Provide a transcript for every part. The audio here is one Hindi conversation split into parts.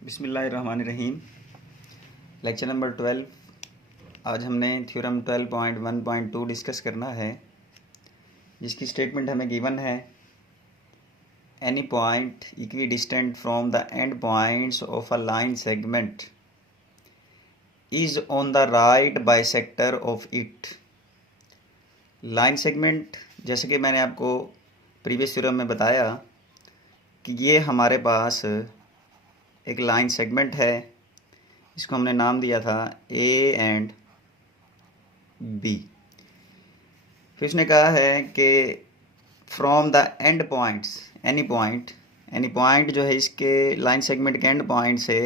बिस्मिल्लाहिर्रहमानिर्रहीम। Lecture number 12। आज हमने थ्योरम 12.1.2 डिस्कस करना है, जिसकी स्टेटमेंट हमें गिवन है। Any point equi distant from the end points of a line segment is on the right bisector of it. Line segment, जैसे कि मैंने आपको प्रीवियस थ्योरम में बताया कि ये हमारे पास एक लाइन सेगमेंट है। इसको हमने नाम दिया था ए एंड बी। फिर उसने कहा है कि from the end points, any point जो है इसके लाइन सेगमेंट के एंड पॉइंट से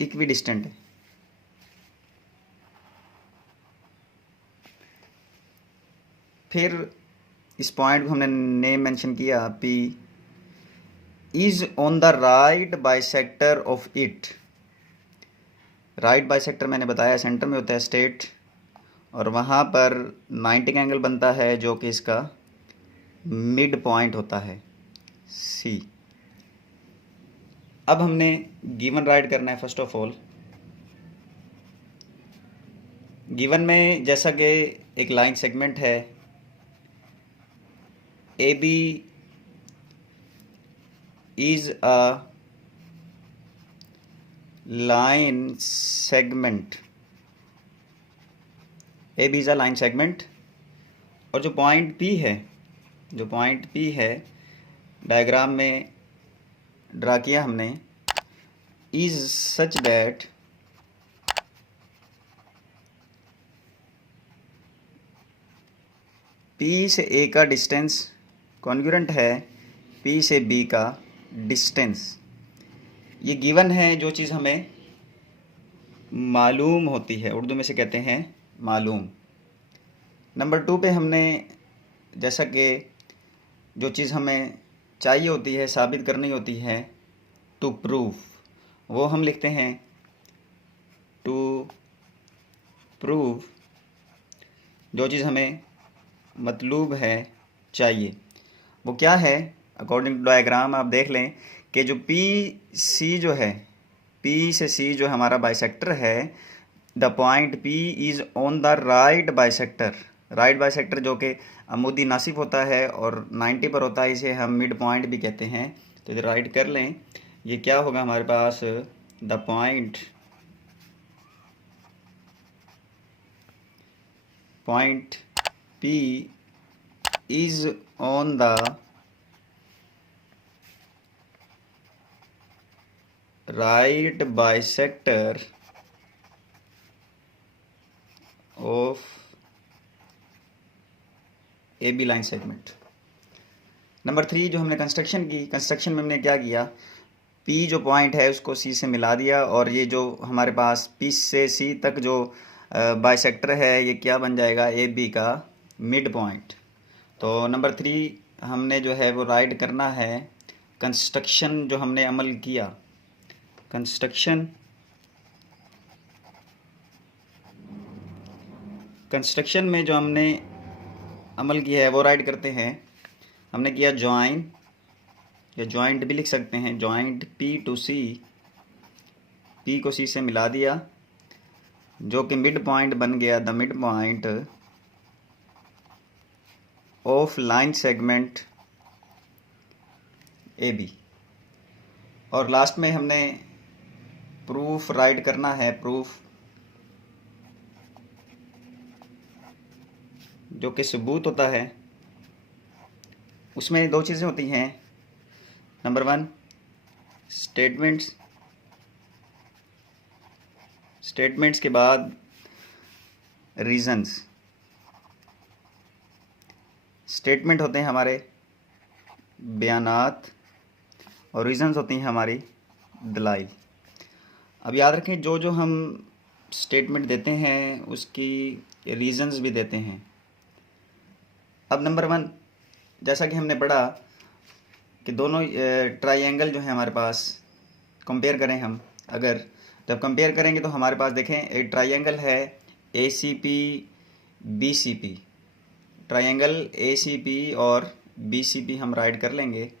इक्वी डिस्टेंट है। फिर इस पॉइंट को हमने नेम मेंशन किया, P is on the right bisector of it. Right bisector मैंने बताया सेंटर में होता है स्टेट, और वहाँ पर 90 का एंगल बनता है जो कि इसका मिड पॉइंट होता है सी। अब हमने गिवन राइट करना है। फर्स्ट ऑफ ऑल गिवन में जैसा कि एक लाइन सेगमेंट है A B is a line segment, A B is a line segment, और जो पॉइंट पी है डायग्राम में ड्रा किया हमने, इज सच दैट पी से ए का डिस्टेंस कॉन्ग्रुएंट है पी से बी का डिस्टेंस। ये गिवन है, जो चीज़ हमें मालूम होती है, उर्दू में से कहते हैं मालूम। नंबर 2 पे हमने जैसा कि जो चीज़ हमें चाहिए होती है, साबित करनी होती है, टू प्रूव, वो हम लिखते हैं टू प्रूव। जो चीज़ हमें मतलूब है, चाहिए, वो क्या है? अकॉर्डिंग टू डायग्राम आप देख लें कि जो पी सी जो है, पी से सी जो हमारा बाइसेक्टर है, the point P is on the right bisector. Right bisector जो कि अमूदी नासिब होता है और 90 पर होता है, इसे हम मिड पॉइंट भी कहते हैं। तो इधर राइट कर लें। ये क्या होगा हमारे पास? The point P is on the right bisector of A B line segment. Number 3 जो हमने कंस्ट्रक्शन की, कंस्ट्रक्शन में हमने क्या किया? पी जो पॉइंट है उसको सी से मिला दिया, और ये जो हमारे पास पी से सी तक जो बाइसेक्टर है, ये क्या बन जाएगा? ए बी का मिड पॉइंट। तो नंबर 3 हमने जो है वो राइट करना है। कंस्ट्रक्शन जो हमने अमल किया, कंस्ट्रक्शन में जो हमने अमल किया है वो राइट करते हैं। हमने किया जॉइन, या जॉइंट भी लिख सकते हैं, joint P to C, P को सी से मिला दिया, जो कि मिड पॉइंट बन गया, the mid point of line segment A B. और लास्ट में हमने प्रूफ राइट करना है। प्रूफ जो कि सबूत होता है, उसमें 2 चीज़ें होती हैं। नंबर 1 स्टेटमेंट्स के बाद रीजंस। स्टेटमेंट होते हैं हमारे बयानात, और रीजंस होती हैं हमारी दलाइल। अब याद रखें, जो जो हम स्टेटमेंट देते हैं उसकी रीजंस भी देते हैं। अब नंबर 1, जैसा कि हमने पढ़ा कि दोनों ट्राइंगल जो है हमारे पास, कंपेयर करें हम, अगर जब कंपेयर करेंगे तो हमारे पास देखें एक ट्राइंगल है A C P B C P. Triangle A C P और बी सी पी हम राइट कर लेंगे।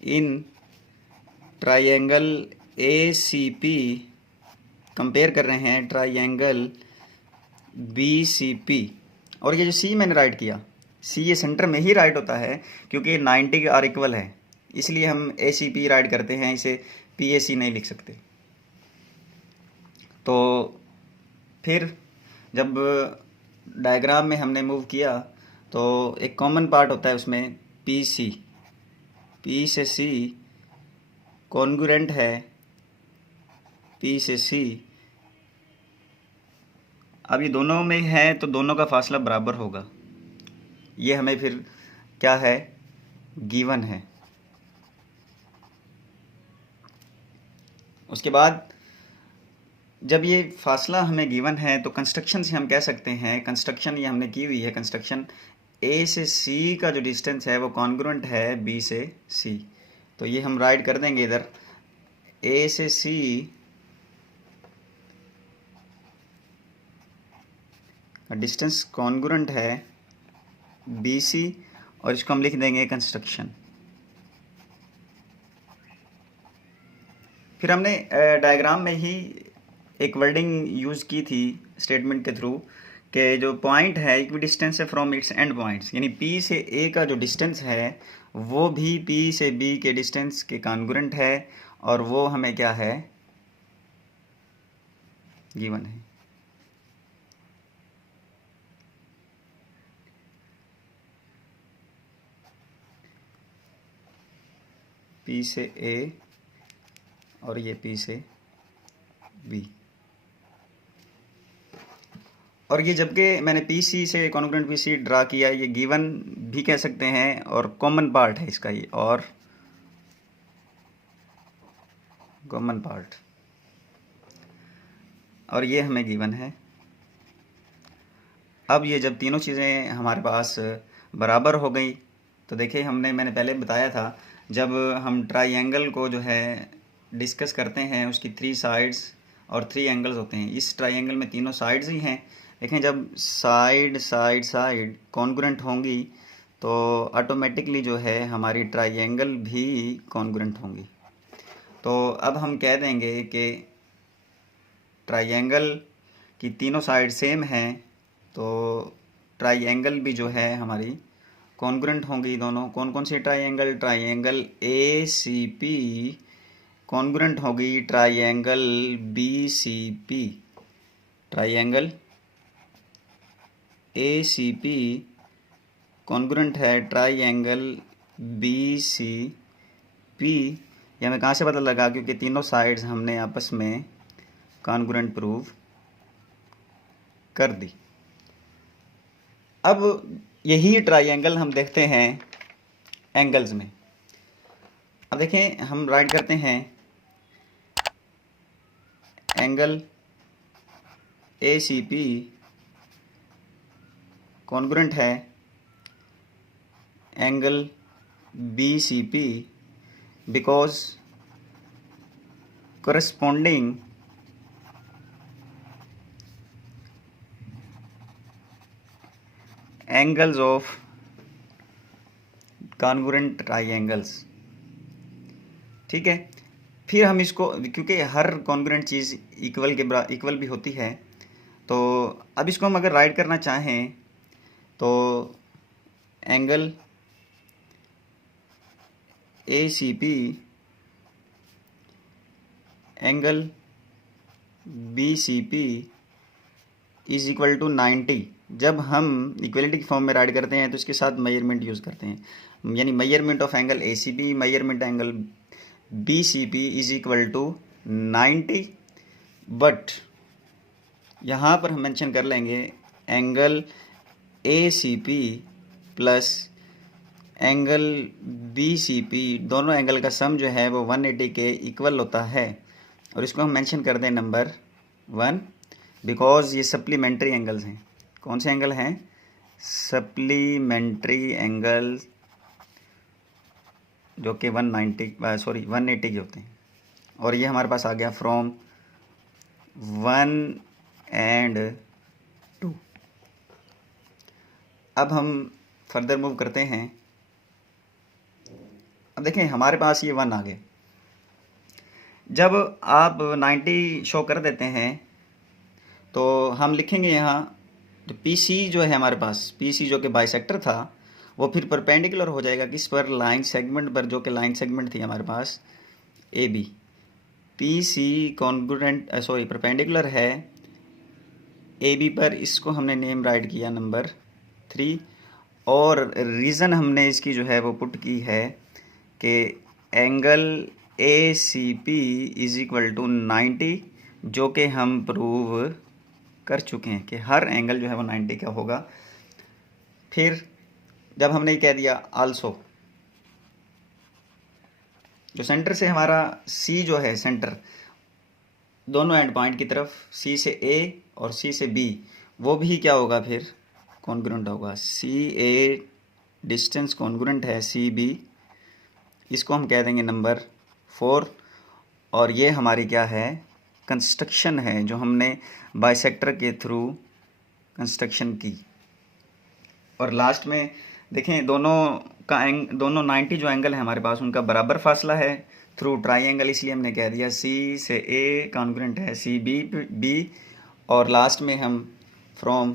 इन triangle A C P, compare कर रहे हैं ट्राइंगल बी सी पी। और ये जो सी मैंने राइट किया, सी ये सेंटर में ही राइट होता है क्योंकि 90 के आर इक्वल है, इसलिए हम ए सी पी राइट करते हैं, इसे पी ए सी नहीं लिख सकते। तो फिर जब डायग्राम में हमने मूव किया तो एक कॉमन पार्ट होता है उसमें पी सी, पी से सी कॉन्ग्रुएंट है पी से सी। अब ये दोनों में है तो दोनों का फासला बराबर होगा, ये हमें फिर क्या है, गिवन है। उसके बाद जब ये फासला हमें गिवन है तो कंस्ट्रक्शन से हम कह सकते हैं, कंस्ट्रक्शन ये हमने की हुई है, कंस्ट्रक्शन ए से सी का जो डिस्टेंस है वो कॉन्ग्रुएंट है बी से सी। तो ये हम राइट कर देंगे इधर, ए से सी का डिस्टेंस कॉन्ग्रुएंट है बी सी, और इसको हम लिख देंगे कंस्ट्रक्शन। फिर हमने डायग्राम में ही एक वर्डिंग यूज़ की थी स्टेटमेंट के थ्रू कि जो पॉइंट है इक्वी डिस्टेंस है फ्रॉम इट्स एंड पॉइंट्स, यानी पी से ए का जो डिस्टेंस है वो भी पी से बी के डिस्टेंस के कॉन्ग्रुएंट है, और वो हमें क्या है, गिवन है। पी से ए और ये पी से बी, और ये जबकि मैंने पी सी से कॉन्ग्रुएंट पी सी ड्रा किया, ये गिवन भी कह सकते हैं और कॉमन पार्ट है इसका ये, और कॉमन पार्ट, और ये हमें गिवन है। अब ये जब तीनों चीज़ें हमारे पास बराबर हो गई तो देखिए मैंने पहले बताया था, जब हम ट्राइंगल को जो है डिस्कस करते हैं उसकी 3 साइड्स और 3 एंगल्स होते हैं। इस ट्राइंगल में तीनों साइड्स ही हैं। देखें जब साइड साइड साइड कॉन्ग्रुएंट होंगी तो ऑटोमेटिकली जो है हमारी ट्राइंगल भी कॉन्ग्रुएंट होंगी। तो अब हम कह देंगे कि ट्राइंगल की तीनों साइड सेम हैं तो ट्राइंगल भी जो है हमारी कॉन्ग्रुएंट होंगी दोनों। कौन कौन सी triangle, triangle A C P congruent होगी triangle B C P, triangle A C P congruent है ट्राइंगल बी सी पी। ये हमें कहाँ से पता लगा, क्योंकि तीनों साइड्स हमने आपस में कॉन्ग्रुएंट प्रूव कर दी। अब यही ट्राइंगल हम देखते हैं एंगल्स में। अब देखें हम राइट करते हैं angle A C P congruent है angle B C P because corresponding angles of congruent triangles। ठीक है, फिर हम इसको, क्योंकि हर कॉन्ग्रुएंट चीज़ इक्वल भी होती है, तो अब इसको हम अगर राइट करना चाहें तो angle A C P angle B C P is equal to 90। जब हम इक्वलिटी की फॉर्म में राइट करते हैं तो इसके साथ मेजरमेंट यूज़ करते हैं, यानी measurement of angle A C P measurement angle B C P is equal to 90। But यहाँ पर हम मेंशन कर लेंगे angle A C P plus angle B C P, दोनों एंगल का सम जो है वो 180 के इक्वल होता है, और इसको हम मेंशन कर दें नंबर 1 बिकॉज ये सप्लीमेंट्री एंगल्स हैं। कौन से एंगल हैं? सप्लीमेंट्री एंगल, जो कि 180 के होते हैं। और ये हमारे पास आ गया फ्रॉम 1 एंड 2। अब हम फर्दर मूव करते हैं। अब देखें हमारे पास ये 1 आ गए। जब आप 90 शो कर देते हैं तो हम लिखेंगे यहाँ तो PC जो है हमारे पास, PC जो कि बाइसेक्टर था, वो फिर परपेंडिकुलर हो जाएगा किस पर, लाइन सेगमेंट पर, जो कि लाइन सेगमेंट थी हमारे पास AB। PC कॉन्ग्रुएंट परपेंडिकुलर है AB पर, इसको हमने नेम राइट किया नंबर 3, और रीज़न हमने इसकी जो है वो पुट की है कि angle ACP is equal to 90, जो कि हम प्रूव कर चुके हैं कि हर एंगल जो है वो 90 का होगा। फिर जब हमने कह दिया आल्सो, जो सेंटर से हमारा C जो है सेंटर, दोनों एंड पॉइंट की तरफ C से A और C से B, वो भी क्या होगा फिर कॉन्ग्रुएंट होगा। CA डिस्टेंस कॉन्ग्रुएंट है CB, इसको हम कह देंगे नंबर 4। और ये हमारी क्या है, कंस्ट्रक्शन है जो हमने बाइसेक्टर के थ्रू कंस्ट्रक्शन की। और लास्ट में देखें दोनों 90 जो एंगल है हमारे पास, उनका बराबर फासला है थ्रू ट्राइंगल, इसलिए हमने कह दिया C से A कॉन्ग्रुएंट है CB। और लास्ट में हम फ्रॉम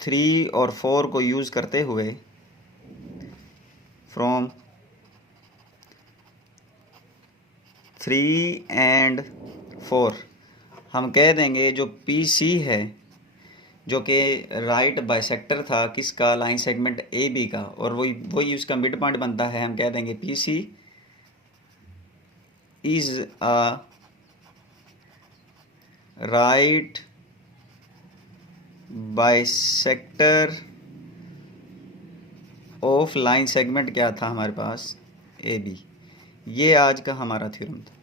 3 और 4 को यूज़ करते हुए, फ्रॉम 3 एंड 4 हम कह देंगे जो PC है, जो कि राइट बाइसेक्टर था किसका, लाइन सेगमेंट AB का, और वही उसका मिड पॉइंट बनता है। हम कह देंगे PC is a right bisector of line segment क्या था हमारे पास AB। ये आज का हमारा थ्योरम था।